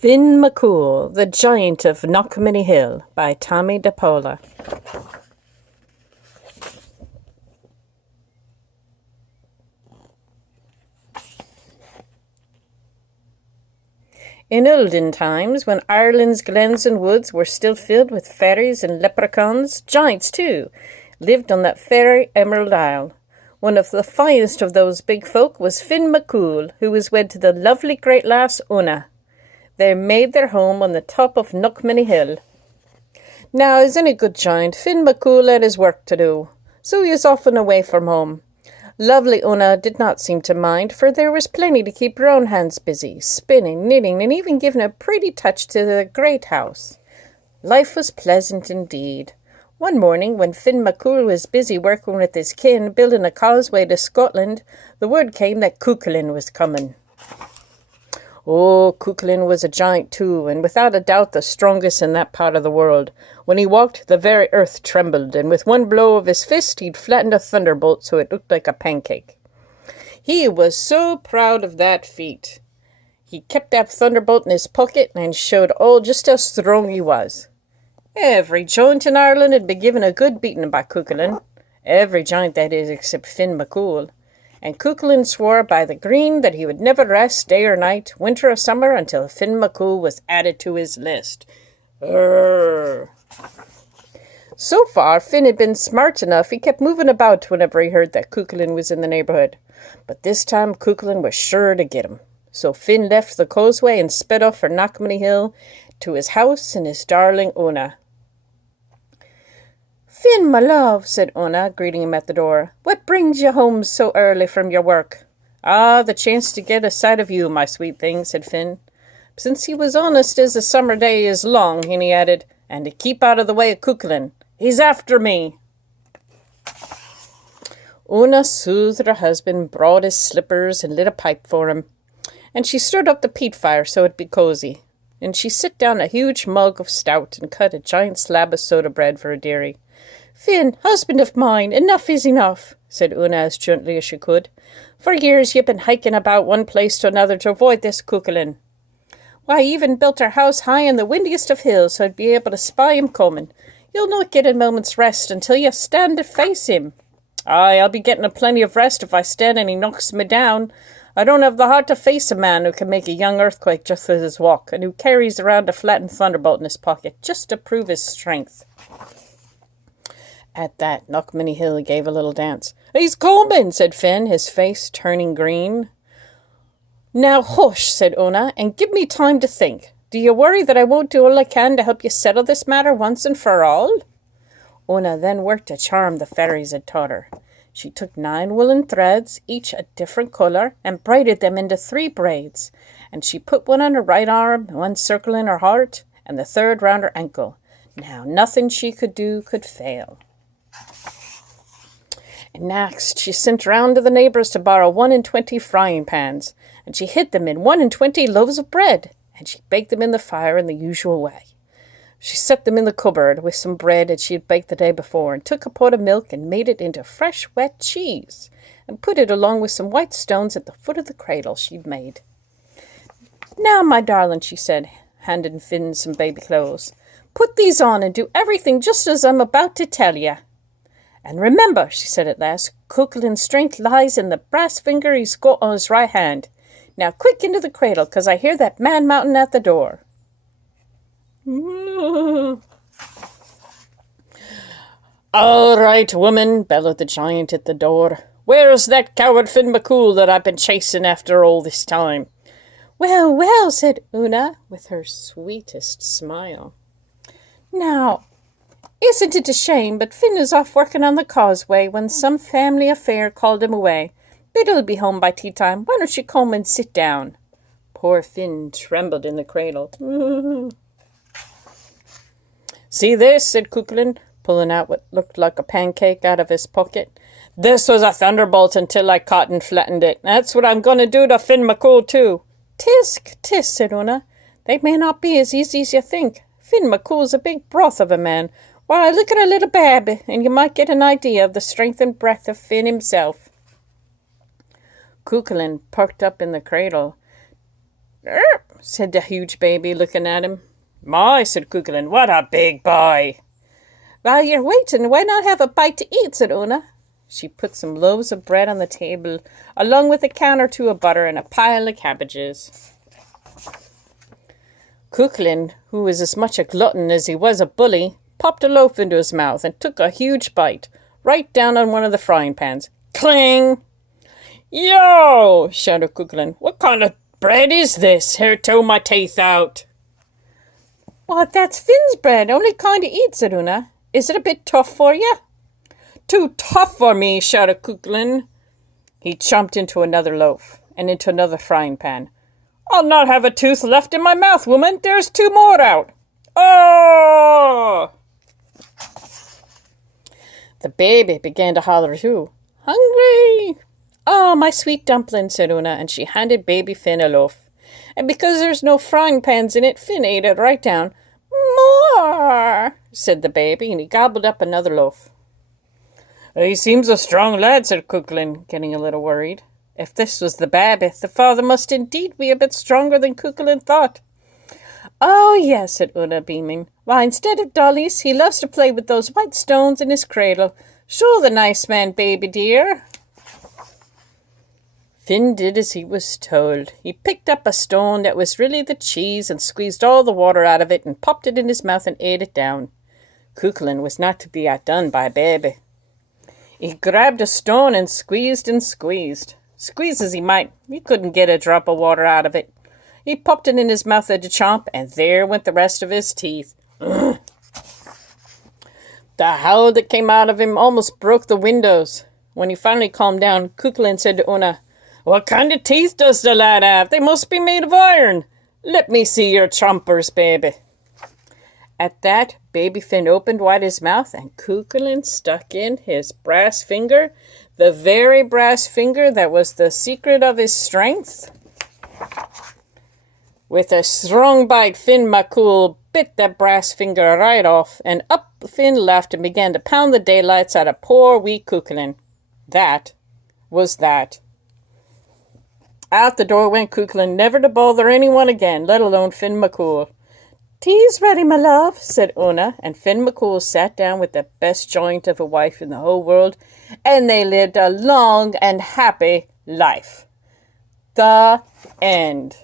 Finn McCool, the Giant of Knockmany Hill by Tommy DePola. In olden times, when Ireland's glens and woods were still filled with fairies and leprechauns, giants too, lived on that fairy Emerald Isle. One of the finest of those big folk was Finn McCool, who was wed to the lovely great lass Una. They made their home on the top of Knockmany Hill. Now, as any good giant, Finn McCool had his work to do, so he was often away from home. Lovely Una did not seem to mind, for there was plenty to keep her own hands busy, spinning, knitting, and even giving a pretty touch to the great house. Life was pleasant indeed. One morning, when Finn McCool was busy working with his kin, building a causeway to Scotland, the word came that Cuchulainn was coming. Oh, Cuchulainn was a giant too, and without a doubt the strongest in that part of the world. When he walked, the very earth trembled, and with one blow of his fist he'd flattened a thunderbolt so it looked like a pancake. He was so proud of that feat. He kept that thunderbolt in his pocket and showed all just how strong he was. Every giant in Ireland had been given a good beating by Cuchulainn. Every giant, that is, except Finn McCool. And Cuchulainn swore by the green that he would never rest day or night, winter or summer, until Finn McCool was added to his list. Urgh. So far, Finn had been smart enough. He kept moving about whenever he heard that Cuchulainn was in the neighbourhood. But this time Cuchulainn was sure to get him. So Finn left the causeway and sped off for Knockmany Hill to his house and his darling Una. "Finn, my love," said Una, greeting him at the door. "What brings you home so early from your work?" "Ah, the chance to get a sight of you, my sweet thing," said Finn. Since he was honest as the summer day is long, and he added, "and to keep out of the way of Cuchulainn. He's after me." Una soothed her husband, brought his slippers, and lit a pipe for him. And she stirred up the peat fire so it'd be cosy. And she set down a huge mug of stout and cut a giant slab of soda bread for her dearie. "Finn, husband of mine, enough is enough," said Una as gently as she could. "For years you've been hiking about one place to another to avoid this Cuchulainn. Why, I even built our house high in the windiest of hills so I'd be able to spy him coming. You'll not get a moment's rest until you stand to face him." "Aye, I'll be getting a plenty of rest if I stand and he knocks me down. I don't have the heart to face a man who can make a young earthquake just with his walk, and who carries around a flattened thunderbolt in his pocket just to prove his strength." At that, Knockmany Hill gave a little dance. "He's coming," said Finn, his face turning green. "Now hush," said Una, "and give me time to think. Do you worry that I won't do all I can to help you settle this matter once and for all?" Una then worked a charm the fairies had taught her. She took 9 woolen threads, each a different colour, and braided them into 3 braids. And she put one on her right arm, one circling her heart, and the third round her ankle. Now nothing she could do could fail. And next she sent round to the neighbours to borrow 1 and 20 frying pans, and she hid them in 1 and 20 loaves of bread, and she baked them in the fire in the usual way. She set them in the cupboard with some bread that she had baked the day before, and took a pot of milk and made it into fresh wet cheese, and put it along with some white stones at the foot of the cradle she'd made. "Now, my darling," she said, handing Finn some baby clothes, "put these on and do everything just as I'm about to tell you. And remember," she said at last, "Cuchulainn's strength lies in the brass finger he's got on his right hand. Now quick into the cradle, 'cause I hear that man mountain at the door." "All right, woman," bellowed the giant at the door. "Where's that coward Finn McCool that I've been chasing after all this time?" "Well, well," said Una, with her sweetest smile. "Now, isn't it a shame, but Finn is off working on the causeway when some family affair called him away. But he'll be home by tea time. Why don't you come and sit down?" Poor Finn trembled in the cradle. "See this," said Cuchulainn, pulling out what looked like a pancake out of his pocket. "This was a thunderbolt until I caught and flattened it. That's what I'm going to do to Finn McCool too." "Tisk, tisk," said Una. "They may not be as easy as you think. Finn McCool's a big broth of a man. Why, look at a little baby, and you might get an idea of the strength and breadth of Finn himself." Cuchulainn perked up in the cradle. said the huge baby, looking at him. My, said Cuchulainn, what a big boy. While you're waiting, why not have a bite to eat, said Una. She put some loaves of bread on the table, along with a can or two of butter and a pile of cabbages. Cuchulainn, who was as much a glutton as he was a bully, popped a loaf into his mouth and took a huge bite, right down on one of the frying pans. Cling! Yo! Shouted Cuchulainn. What kind of bread is this? Here, tow my teeth out. Well, that's Finn's bread, only kind to eat, said Una. Is it a bit tough for you? Too tough for me, shouted Cuchulainn. He chomped into another loaf and into another frying pan. I'll not have a tooth left in my mouth, woman. There's 2 more out. Oh! The baby began to holler too. Hungry! Oh, my sweet dumpling, said Una, and she handed baby Finn a loaf. And because there's no frying pans in it, Finn ate it right down. More, said the baby, and he gobbled up another loaf. He seems a strong lad, said Cuchulainn, getting a little worried. If this was the baby, the father must indeed be a bit stronger than Cuchulainn thought. Oh, yes, said Una, beaming. Why, instead of dollies, he loves to play with those white stones in his cradle. Show the nice man, baby dear. Finn did as he was told. He picked up a stone that was really the cheese and squeezed all the water out of it and popped it in his mouth and ate it down. Cuchulainn was not to be outdone by a baby. He grabbed a stone and squeezed and squeezed. Squeeze as he might, he couldn't get a drop of water out of it. He popped it in his mouth at a chomp, and there went the rest of his teeth. The howl that came out of him almost broke the windows. When he finally calmed down, Cuchulainn said to Una, What kind of teeth does the lad have? They must be made of iron. Let me see your chompers, baby. At that, baby Finn opened wide his mouth, and Cuchulainn stuck in his brass finger, the very brass finger that was the secret of his strength. With a strong bite, Finn McCool bit that brass finger right off, and up Finn left and began to pound the daylights out of poor wee Cuchulainn. That was that. Out the door went Cuchulainn, never to bother anyone again, let alone Finn McCool. Tea's ready, my love, said Una, and Finn McCool sat down with the best joint of a wife in the whole world, and they lived a long and happy life. The end.